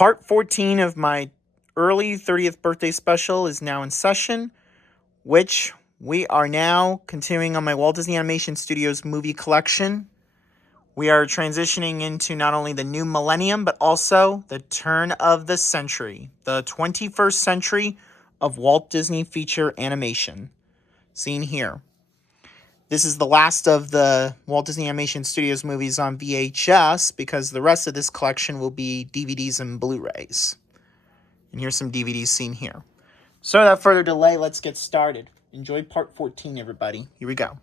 Part 14 of my early 30th birthday special is now in session, which we are now continuing on my Walt Disney Animation Studios movie collection. We are transitioning into not only the new millennium, but also the turn of the century, the 21st century of Walt Disney Feature Animation, seen here. This is the last of the Walt Disney Animation Studios movies on VHS because the rest of this collection will be DVDs and Blurays. And here's some DVDs seen here. So without further delay, let's get started. Enjoy part 14, everybody. Here we go.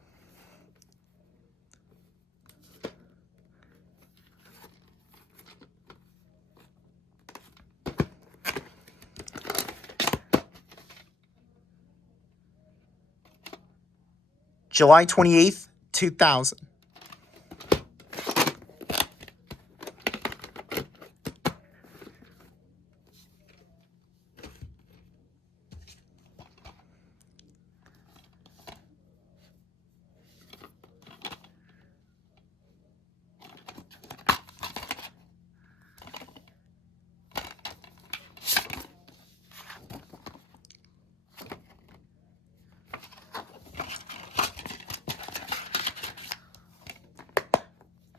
July 28th, 2000.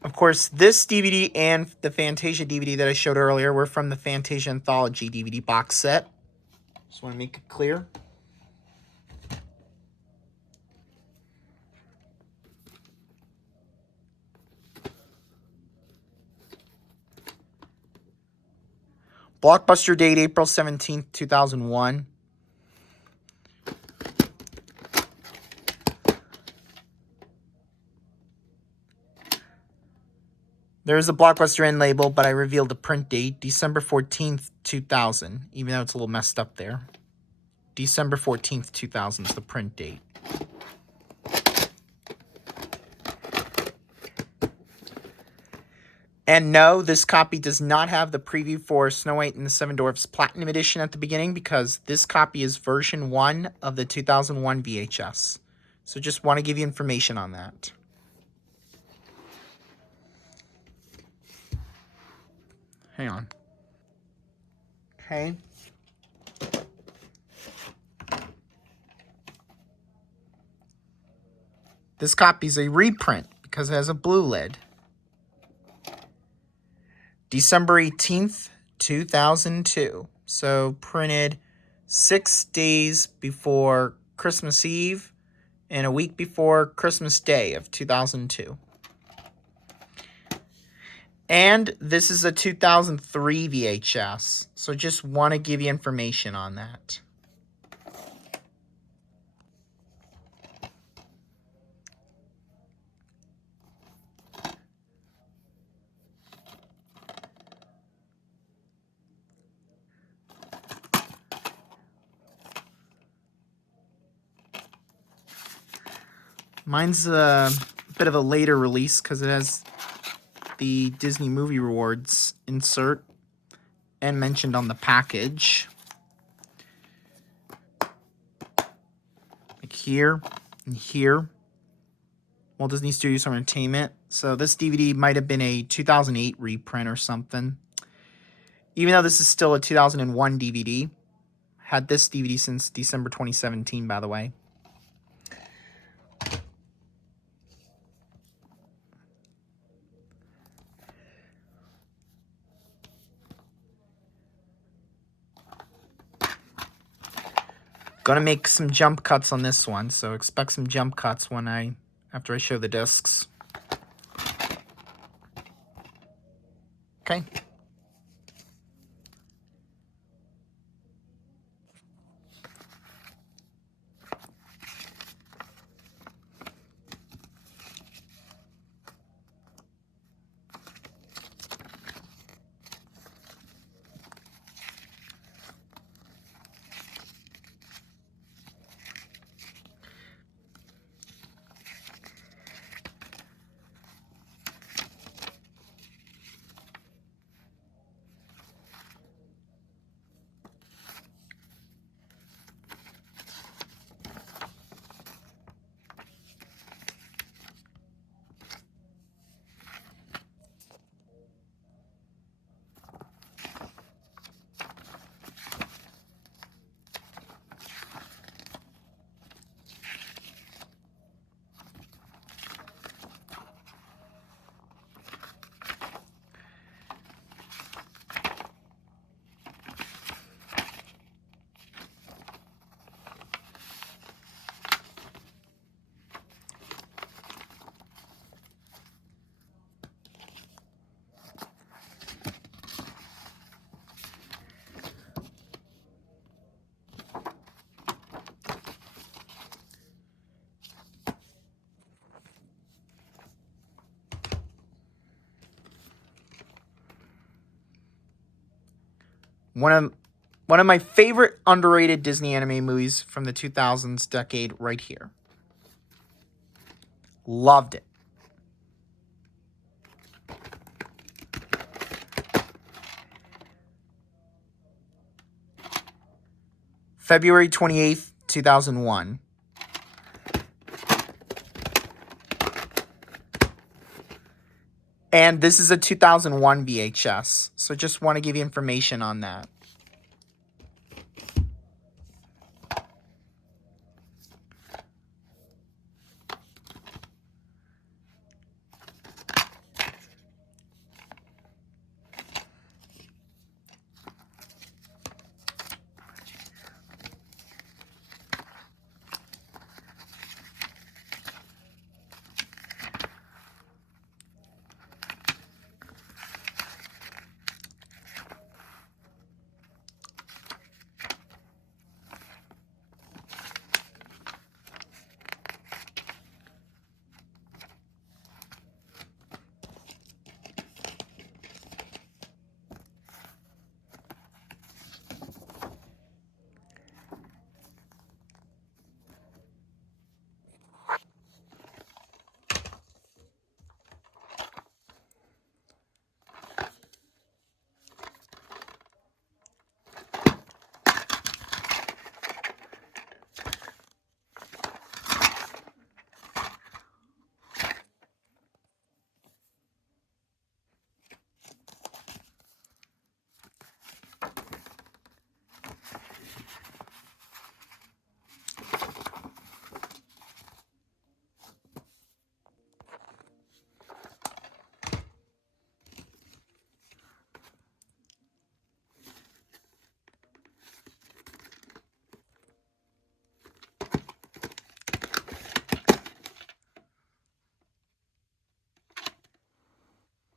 Of course, this DVD and the Fantasia DVD that I showed earlier were from the Fantasia Anthology DVD box set. Just want to make it clear. Blockbuster date, April 17th, 2001. There is a Blockbuster end label, but I revealed the print date, December 14th, 2000, even though it's a little messed up there. December 14th, 2000 is the print date. And no, this copy does not have the preview for Snow White and the Seven Dwarfs Platinum Edition at the beginning because this copy is version 1 of the 2001 VHS. So just want to give you information on that. Hang on. Okay. This copy is a reprint because it has a blue lid. December 18th, 2002. So printed 6 days before Christmas Eve and a week before Christmas Day of 2002. And this is a 2003 VHS. So just want to give you information on that. Mine's a bit of a later release because it has the Disney Movie Rewards insert and mentioned on the package. Like here and here. Walt Disney Studios Entertainment. So this DVD might have been a 2008 reprint or something. Even though this is still a 2001 DVD. Had this DVD since December 2017, by the way. Gonna make some jump cuts on this one, so expect some jump cuts after I show the discs. Okay. One of my favorite underrated Disney anime movies from the 2000s decade right here. Loved it. February 28th, 2001. And this is a 2001 VHS, so just want to give you information on that.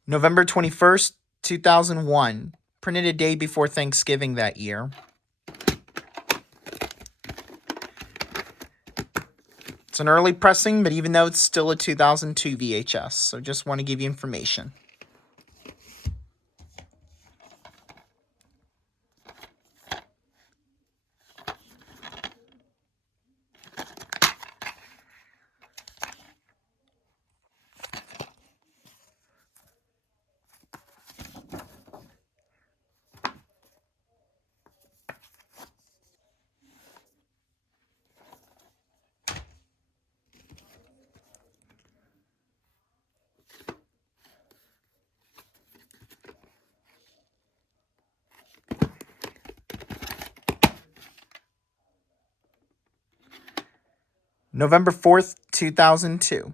November 21st, 2001. Printed a day before Thanksgiving that year. It's an early pressing, but even though it's still a 2002 VHS, so just want to give you information. November 4th, 2002.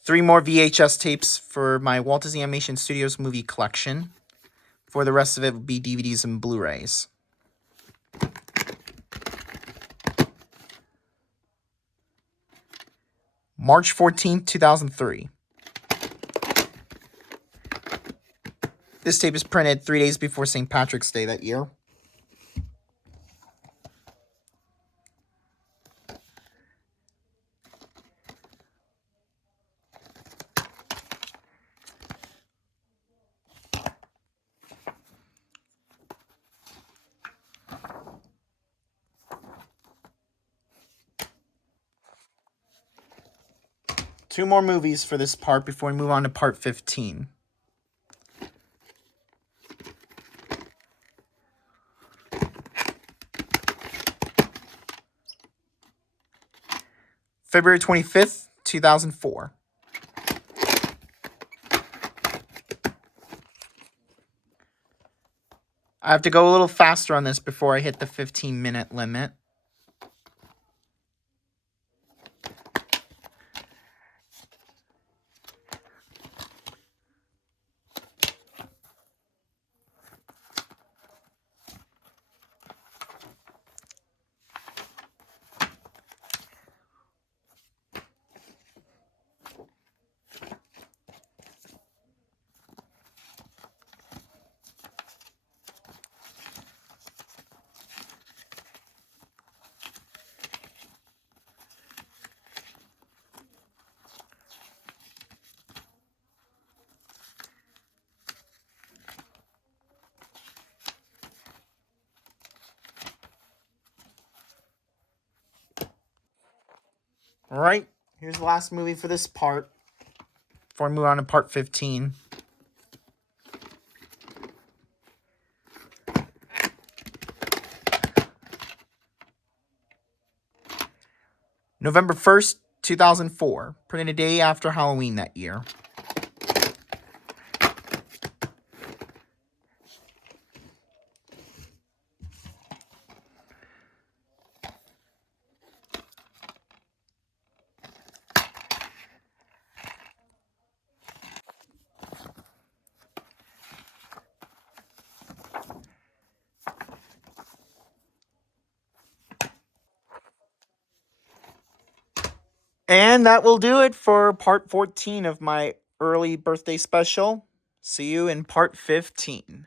Three more VHS tapes for my Walt Disney Animation Studios movie collection. For the rest of it, will be DVDs and Blurays. March 14th, 2003. This tape is printed 3 days before St. Patrick's Day that year. Two more movies for this part before we move on to part 15. February 25th, 2004. I have to go a little faster on this before I hit the 15-minute limit. All right, here's the last movie for this part before I move on to part 15. November 1st, 2004, printed a day after Halloween that year. And that will do it for part 14 of my early birthday special. See you in part 15.